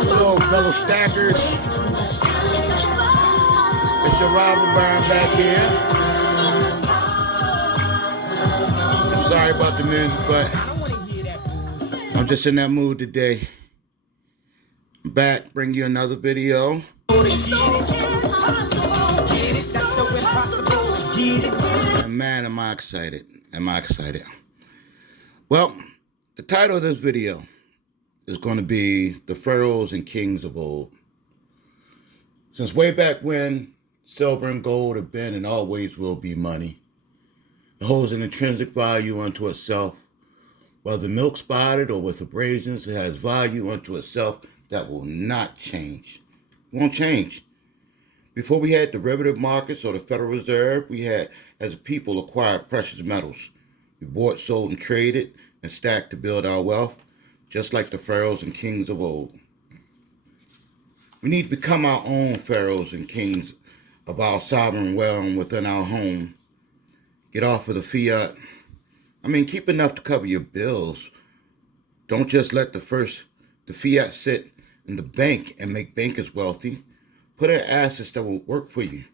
Hello, fellow stackers. It's your Robert Brown back here. I'm sorry about the minutes, but I'm just in that mood today. I'm back, bring you another video. And man, am I excited. Am I excited. Well, the title of this video is going to be The Pharaohs and Kings of Old. Since way back when, silver and gold have been and always will be money. It holds an intrinsic value unto itself. Whether milk spotted or with abrasions, it has value unto itself that will not change. It won't change. Before we had derivative markets or the Federal Reserve, we had, as a people, acquired precious metals. We bought, sold, and traded and stacked to build our wealth, just like the pharaohs and kings of old. We need to become our own pharaohs and kings of our sovereign realm within our home. Get off of the fiat. Keep enough to cover your bills. Don't just let the fiat sit in the bank and make bankers wealthy. Put in assets that will work for you.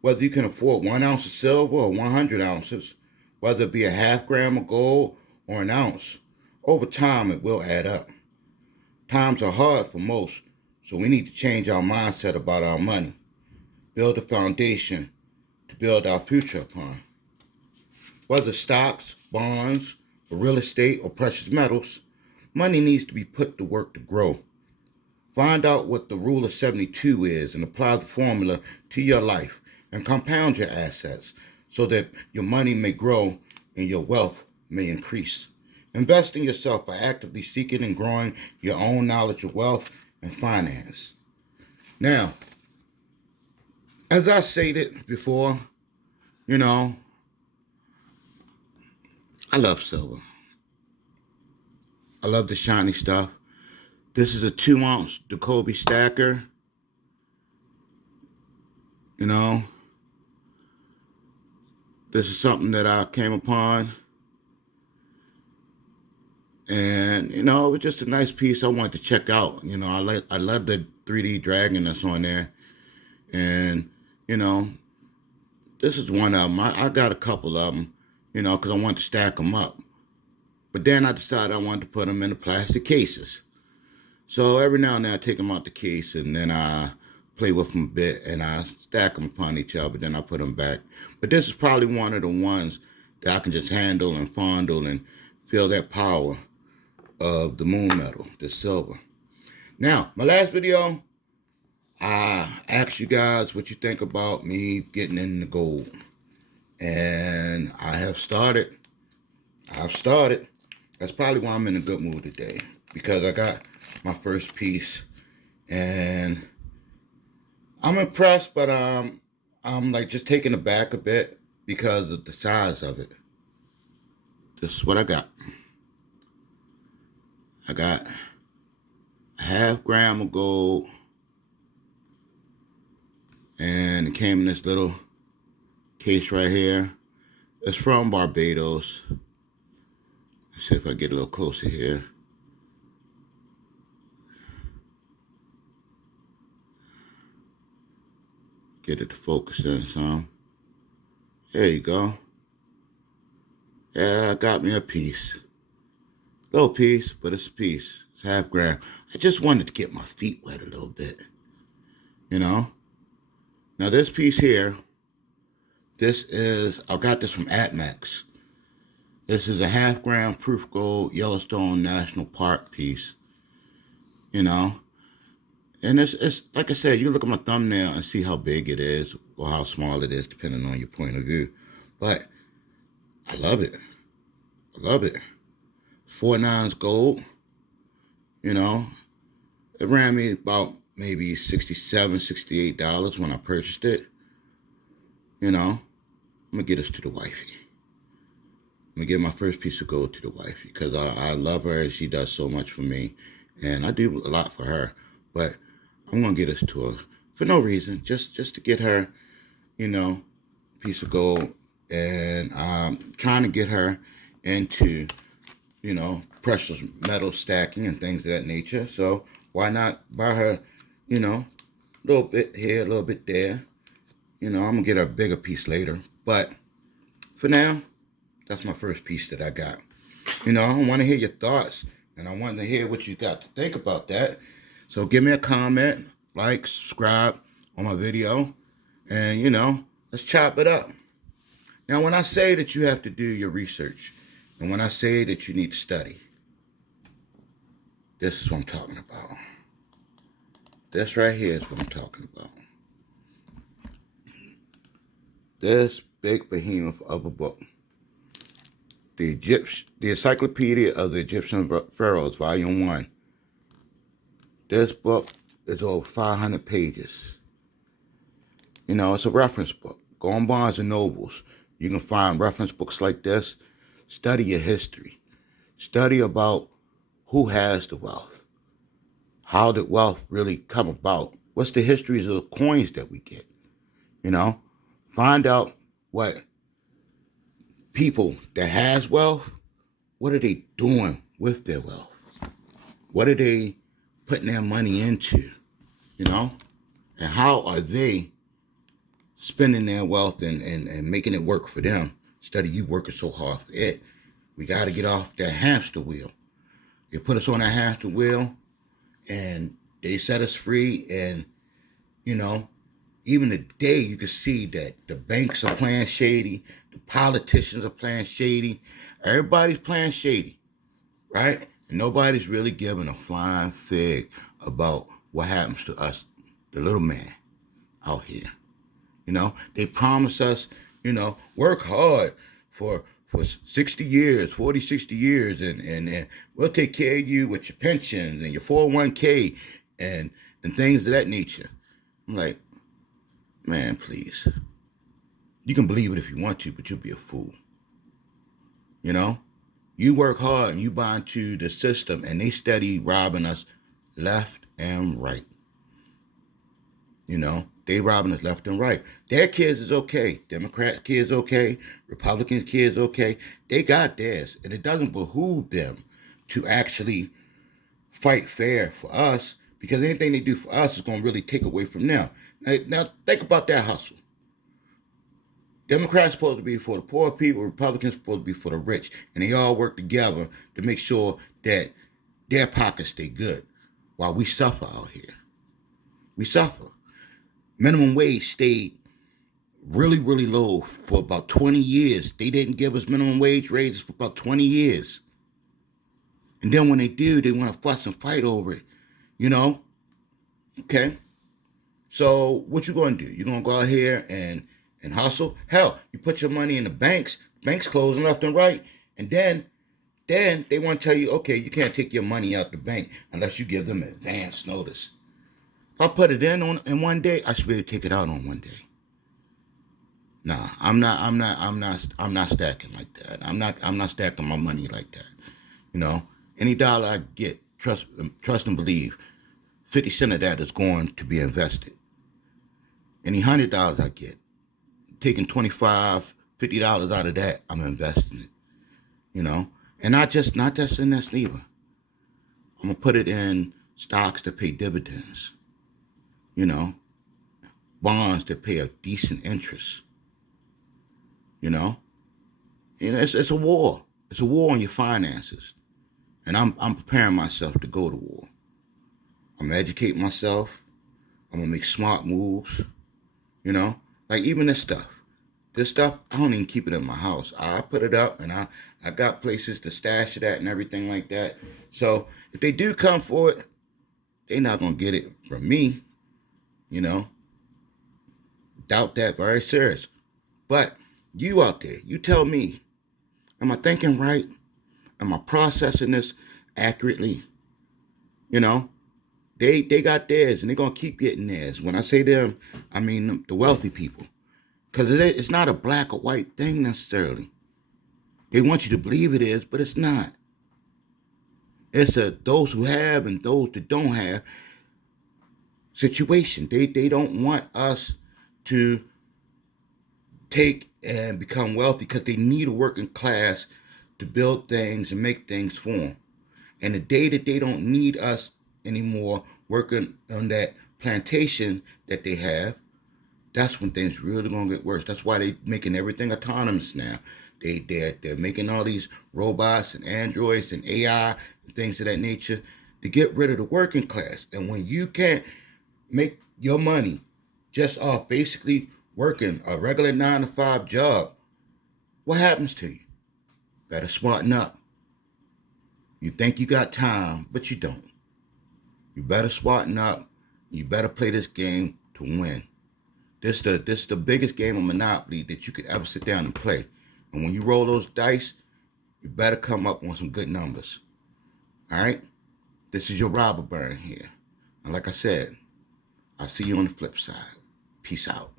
Whether you can afford 1 ounce of silver or 100 ounces, whether it be a half gram of gold or an ounce, over time it will add up. Times are hard for most, so we need to change our mindset about our money. Build a foundation to build our future upon. Whether stocks, bonds, or real estate, or precious metals, money needs to be put to work to grow. Find out what the rule of 72 is and apply the formula to your life and compound your assets so that your money may grow and your wealth may increase. Invest in yourself by actively seeking and growing your own knowledge of wealth and finance. Now, as I stated before, I love silver. I love the shiny stuff. This is a 2 ounce Jacoby stacker. This is something that I came upon. And, it was just a nice piece I wanted to check out. I love the 3D dragon that's on there. And, this is one of them. I got a couple of them, because I wanted to stack them up. But then I decided I wanted to put them in the plastic cases. So every now and then I take them out the case and then I play with them a bit and I stack them upon each other, then I put them back. But this is probably one of the ones that I can just handle and fondle and feel that power of the moon metal, the silver. Now, my last video, I asked you guys what you think about me getting into gold. And I've started. That's probably why I'm in a good mood today, because I got my first piece and I'm impressed, but I'm like just taken aback a bit because of the size of it. This is what I got. I got a half gram of gold, and it came in this little case right here. It's from Barbados. Let's see if I get a little closer here. Get it to focus in some. There you go. Yeah, I got me a piece. Little piece, but it's a piece. It's half gram. I just wanted to get my feet wet a little bit. Now this piece here, I got this from ATMAX. This is a half gram proof gold Yellowstone National Park piece. And it's like I said, you look at my thumbnail and see how big it is or how small it is, depending on your point of view. But I love it. 4 nines gold. It ran me about maybe $67, $68 when I purchased it. I'm gonna get this to the wifey. I'm gonna give my first piece of gold to the wifey because I love her and she does so much for me, and I do a lot for her. But I'm gonna get this to her for no reason, just to get her, you know, piece of gold, and trying to get her into, you know, precious metal stacking and things of that nature. So why not buy her, you know, a little bit here, a little bit there. You know, I'm gonna get her a bigger piece later, but for now, that's my first piece that I got. You know, I want to hear your thoughts, and I want to hear what you got to think about that. So give me a comment, like, subscribe on my video, and, you know, let's chop it up. Now, when I say that you have to do your research, and when I say that you need to study, this is what I'm talking about. This right here is what I'm talking about. This big behemoth of a book. The Encyclopedia of the Egyptian Pharaohs, Volume 1. This book is over 500 pages. You know, it's a reference book. Go on Barnes and Nobles. You can find reference books like this. Study your history. Study about who has the wealth. How did wealth really come about? What's the histories of the coins that we get? You know, find out what people that has wealth, what are they doing with their wealth? What are they putting their money into, you know? And how are they spending their wealth and making it work for them instead of you working so hard for it? We got to get off that hamster wheel. They put us on that hamster wheel and they set us free. And, you know, even today you can see that the banks are playing shady. The politicians are playing shady. Everybody's playing shady, right? And nobody's really giving a flying fig about what happens to us, the little man out here. You know, they promise us, you know, work hard for 60 years, 40, 60 years, and we'll take care of you with your pensions and your 401k and things of that nature. I'm like, man, please. You can believe it if you want to, but you'll be a fool. You know? You work hard and you buy into the system and they steady robbing us left and right. You know? They robbing us left and right. Their kids is okay. Democrat kids okay. Republican kids okay. They got theirs. And it doesn't behoove them to actually fight fair for us, because anything they do for us is going to really take away from them. Now think about that hustle. Democrats supposed to be for the poor people, Republicans supposed to be for the rich, and they all work together to make sure that their pockets stay good while we suffer out here. We suffer. Minimum wage stayed really, really low for about 20 years. They didn't give us minimum wage raises for about 20 years. And then when they do, they want to fuss and fight over it, you know? Okay. So what you going to do? You're going to go out here and hustle? Hell, you put your money in the banks closing left and right, and then they want to tell you, okay, you can't take your money out the bank unless you give them advance notice. If I put it in one day, I should be able to take it out on one day. Nah, I'm not stacking like that. I'm not stacking my money like that. You know, any dollar I get, trust and believe, 50 cents of that is going to be invested. Any $100 I get, taking $25, $50 out of that, I'm investing it. You know, and not just in this neither. I'm gonna put it in stocks that pay dividends. You know, bonds that pay a decent interest. You know, it's a war. It's a war on your finances, and I'm preparing myself to go to war. I'm gonna educate myself. I'm gonna make smart moves. You know, like even this stuff. This stuff, I don't even keep it in my house. I put it up, and I got places to stash it at and everything like that. So if they do come for it, they're not gonna get it from me. You know, doubt that very serious. But you out there, you tell me, am I thinking right? Am I processing this accurately? You know, they got theirs, and they're going to keep getting theirs. When I say them, I mean the wealthy people. Because it's not a black or white thing necessarily. They want you to believe it is, but it's not. It's those who have and those that don't have. situation. They don't want us to take and become wealthy because they need a working class to build things and make things for them. And the day that they don't need us anymore working on that plantation that they have, that's when things really gonna get worse. That's why they making everything autonomous now. They're making all these robots and androids and AI and things of that nature to get rid of the working class. And when you can't make your money just off basically working a regular 9-to-5 job, what happens to you? Better smarten up. You think you got time, but you don't. You better smarten up. You better play this game to win. This the biggest game of Monopoly that you could ever sit down and play. And when you roll those dice, you better come up on some good numbers. All right? This is your robber baron here. And like I said, I'll see you on the flip side. Peace out.